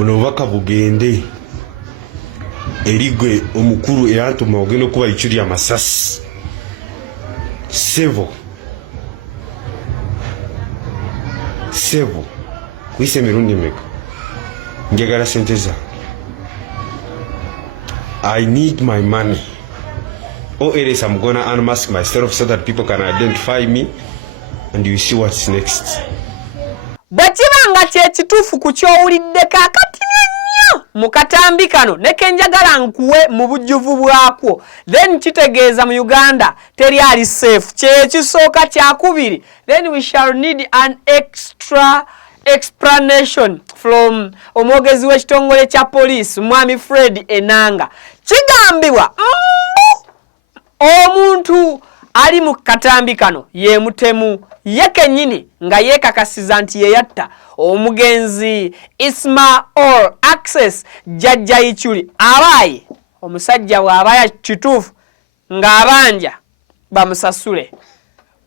buno bubaka bugende erigwe omukuru eyantuma ogenda okuba ichuli amasasi sebo kwise emirundi meka njagala sente zange. I need my money, or else I'm gonna unmask myself so that people can identify me and you see what's next. Bwekibanga kyekituufu ku kyowulidde kaakati nnyo mu katambi kano ne kenjagala nkuwe mu bujjuvu bwakwo, then kitegeeza mu Uganda teri ali safe. Kyekisooka kyakubiri, then we shall need an extra explanation from omwogezi w'ekitongole kya police Mwami Fred Enanga. Kigambibwa omuntu ali mu katambi kano ye mutemu ye kennyini nga yeekakasiza nti Eyatta omugenzi Isma or access jjajja ichuli abaye omusajja bw'abaya kituufu nga abanja bamusasule.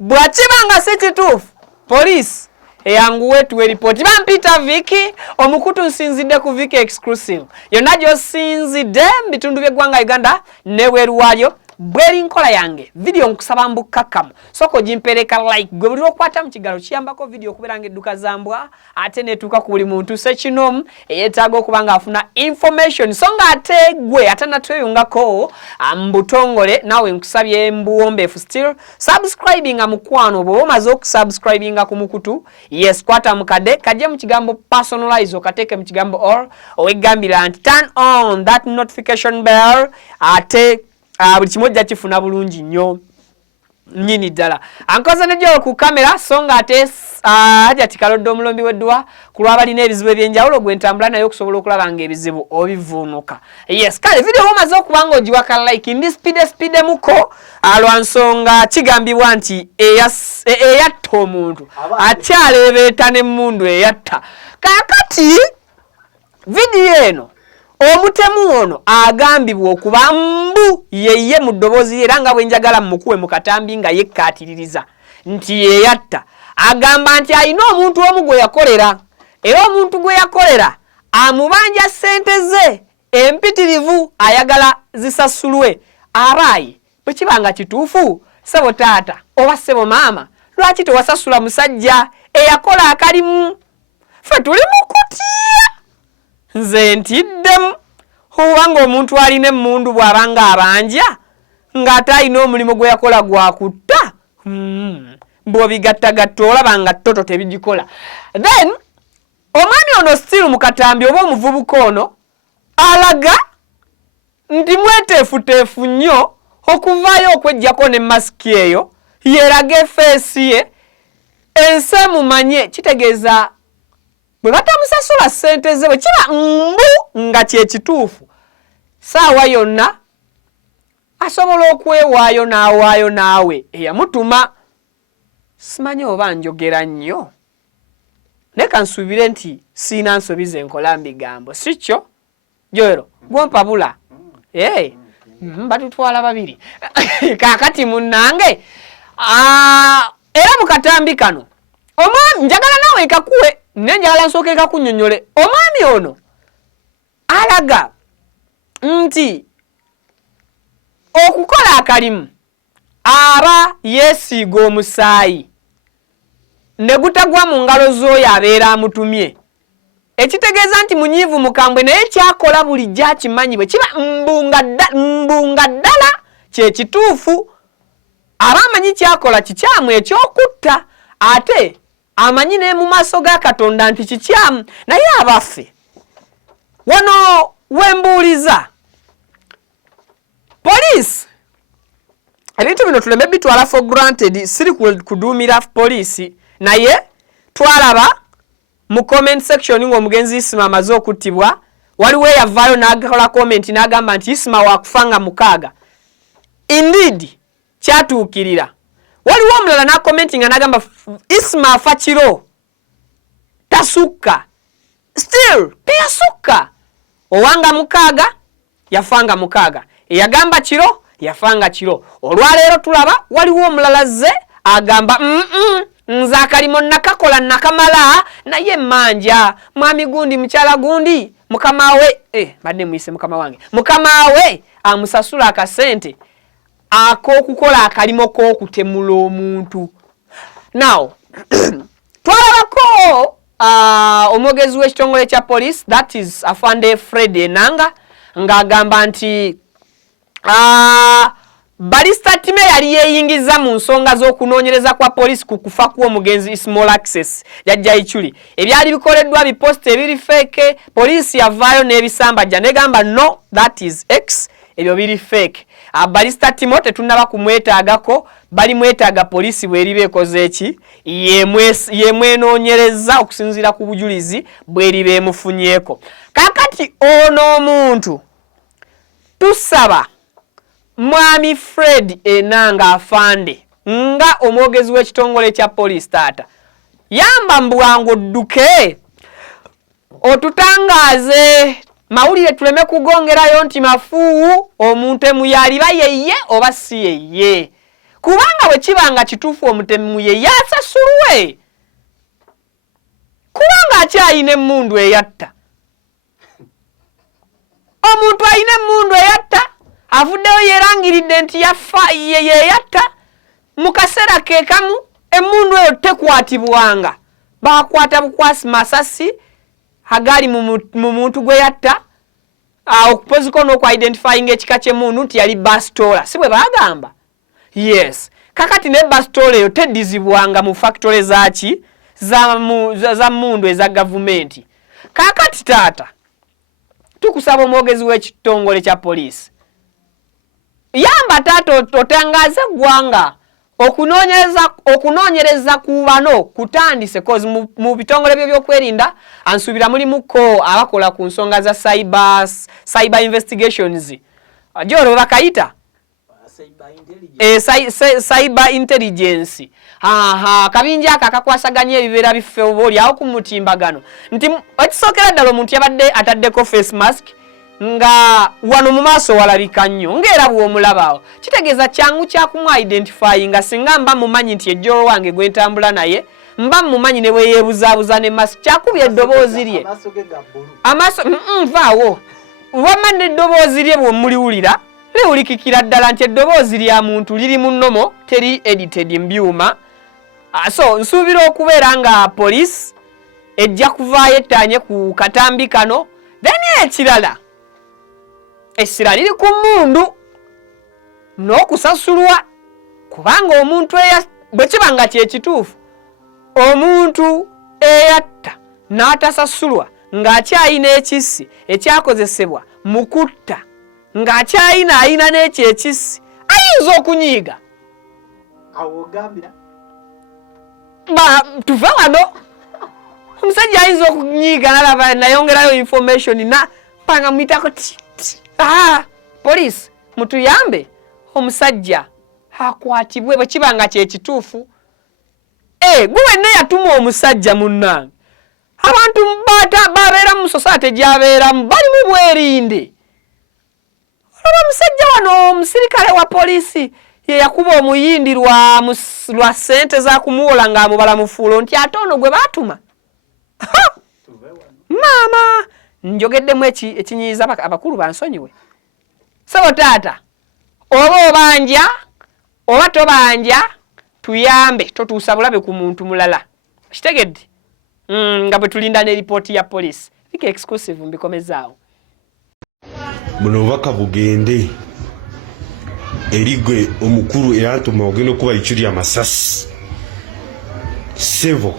Bw'akibanga si kituufu police eyangu wetu report bampita Viki omukutu nsinzidde ku Viki exclusive yonna gy'osinzidde mu bitundu by'eggwanga Uganda n'ebweru waayo. Bweri nkola yange video nkusaba mbukakamu soko jimpereka like gwe buli okwata mu kigalo kiyambako video okubeera ng'edduka zambwa ate netuuka ku buli muntu sekinomu eyeetaaga okubanga afuna information so nga ate gwe atanatweyungako mbutongole nawe nkusabye mbuwombeefu still subscribinga mukwano bw'oba omaze okusubscribinga ku mukutu yes kwata mukadde kajje mu kigambo personalize okateeke mu kigambo all owegambira nti turn on that notification bell ate buli kimojja kifuna bulungi nnyo nnyini ddala. Ankoze nejo ku kamera so nga ate ajja tikalodde omulombi w'edduwa ku lw'abalina ebizibu eby'enjawulo gwe ntambula naye okusobola okulaba ng'ebizibu obivuunuka. Yes, kale video omaze okuba ng'ogiwa ka like ndi speed muko lwansonga kigambibwa nti eyatta omuntu akyaleebeeta n'emmundu eyatta. Kaakati video eno Omutemu ono agambibwa okuba mbu yeye mu ddoboozi era nga bwe njagala mmukuwe mu katambi nga yekkaatiriza nti Eyatta agamba nti alina omuntu omu gwe yakolera era omuntu gwe yakolera amubanja ssente ze empitirivu ayagala zisasulwe. Abaye bwe kibanga kituufu ssebo taata oba ssebo maama lwaki tewasasula musajja eyakola akalimu? Ffe tuli mu kutya nze ntiddemu obanga omuntu alina emmundu bw'abanga abanja ng'ate alina omulimu gwe yakola gwakutta bw'obigattagatta olaba nga toto tebigikola. Then omwami ono still mu katambi oba omuvubuka ono alaga nti mweteefuteefu nnyo okuvaayo okweggyako ne masiki eyo yeerage feesi ye ensi emumanye. Kitegeeza bwe batamusasula ssente ze bwe kiba mbu nga kyekituufu saawa yonna asobola okwewaayo n'awaayo naawe eyamutuma. Simanyi oba njogera nnyo naye kansuubire nti siina nsobi ze nkola mbigambo si kyo Joero gwompabula batutwala babiri kaakati munnange era mu katambi kano omwami njagala nawe ekakuwe nenjagala nsooka ekakunnyonnyole. Omwami ono alaga nti okukola akalimu aba yeesiiga omusaayi ne gutagwa mu ngalo z'oyo abeera amutumye. Ekitegeeza nti munyiivu mukambwe naye kyakola bulijjo akimanyi bwe kiba mbunga ddala kyekituufu. Aba amanyi kyakola kikyamu eky'okutta ate amanyi ne mu maaso ga Katonda nti kikyamu. Naye abaffe wano wembuuliza police ebintu bino tuleme bitwala for granted siri kuduumira police naye twalaba mu comment section ng'omugenzi Isma amaze okuttibwa waliwo eyavaayo n'akola comment n'agamba nti Isma wakufanga mukaaga. Indeed kyatuukirira. Waliwo omulala na commenting anagamba Isma afa kiro tasukka still teyasukka. Owanga mukaaga yafanga mukaaga eyagamba kiro yafanga kiro. Olwaleero tulaba waliwo omulala ze agamba nze akalimo nakakola nakamala naye manja mwami gundi mukyala gundi mukama we badde muyise mukama wange mukama we amusasula akasente ak'okukola akalimo k'okutemula omuntu. Now twalabako omwogezi w'ekitongole kya police, that is Afande Fred Enanga, ng'agamba nti Barista Time yali yeeyingiza mu nsonga z'okunoonyereza kwa police ku kufa kw'omugenzi Isma Olaxes Yejeyo. Ebyali bikoleddwa biposta ebiri fake, police yavaayo n'ebisambajja negamba no, that is X, ebyo biri fake. Barista Time tetunnaba kumwetaagako, bali mwetaaga police bw'eriba ekoze eki yemwenoonyereza okusinziira ku bujulizi bw'eriba emufunyeeko. Kakati ono omuntu tusaba Mwami Fred Enanga Afande nga omwogezi w'ekitongole kya police taata yamba mbwangu dduke otutangaaze mawulire tuleme kugongerayo nti mafuu Omutemu yaliba yeye oba si yeye, kubanga bwe kibanga kituufu Omutemu yeye asasulwe kubanga akyayina emmundu eyatta. Omuntu ayina emmundu eyatta avuddeyo yerangiridde nti yafa yeyatta mu kaseera ke kamu emmundu eyo tekwatibwanga, bakwata bukwasi masasi agali mu muntu gwe yatta okupoziko n'okwidentifyinga ekika ky'emmundu nti yali bastola, si bwe bagamba? Yes. Kakati ne bastola eyo teddizibwanga mu factory zaki za mmundu eza gavumenti. Kakati taata tukusaba omwogezi w'ekitongole kya police yamba taata otangaze gwanga okunoonyereza ku bano kutandise cause mu bitongole byo byokwerinda ansubira mulimuko abakola ku nsonga za cyber investigations joro bakayita cyber intelligence. Kabinja akakwasaganya ebibeera biffe oboli awo ku mutimbagano nti ekisookera ddala omuntu yabadde ataddeko face mask nga wano mu maaso walabika nnyo ng'era bw'omulabaawo kitegeeza kyangu kyakumu identify nga singa mba mumanyi nti ejjolo wange gwe ntambula naye mba mumanyi ne bwe yeebuzaabuza ne mask kyakubya eddoboozi lye amaaso vaawo wamma n'eddoboozi lye bw'omuliwulira liwulikikira ddala nti eddoboozi lya muntu liri mu nnomo teri edited mbyuma. So nsuubira okubeera nga police ejja kuvaayo ettaanye ku katambi kano then ekirala essira liri ku mmundu n'okusasulwa kubanga omuntu bwe kiba nga kyekituufu omuntu eyatta n'atasasulwa ng'akyayina ekissi ekyakozesebwa mu kutta ng'akyayina n'ekyo ekissi ayinza okunyiiga. Tuve wano omusajja ayinza okunyiiga nalaba nayongerayo information panga muyitako police mutuyambe omusajja akwatibwe bwe kiba nga kyekituufu. Gwe wenna yatuma omusajja munnange abantu babeera mu society gyabeeramu bali mu bwerinde. Olaba omusajja wano omusirikale wa poliisi ye yakuba omuyindi lwa ssente za kumuwola ng'amubala mu fuulo nti ate ono gwe baatuma. Maama njogeddemu ekinyiiza abakulu bansonyiwe. So taata oba obanja oba tobanja tuyambe totuusa bulabe ku muntu mulala kitegedde nga bwe tulinda ne ripooti ya police bika exclusive mbikomezaawo. Buno bubaka bugende erigwe omukulu Eyamutuma ogenda okuba ikyuli amasasi sebo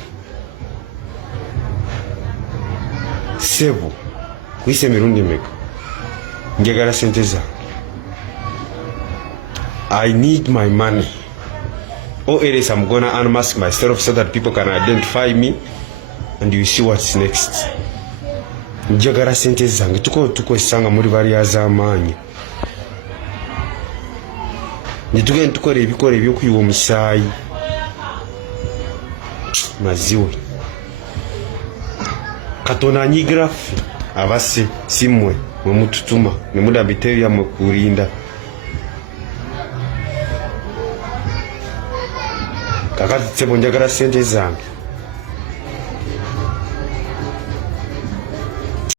kuyisa emirundi meka njagala sente zange. I need my money or else I'm gonna unmask myself so that people can identify me and you see what's next. Njagala sente zange tukozesanga muri bariya z'amaanyi nitugende tukora ebikora ebyokuyiwa omusaayi maziwe Katonda anyigira ffe abase simwe mwe mututuma ne mudabite byamwe kulinda. Kakati tsebo njagala sente zange.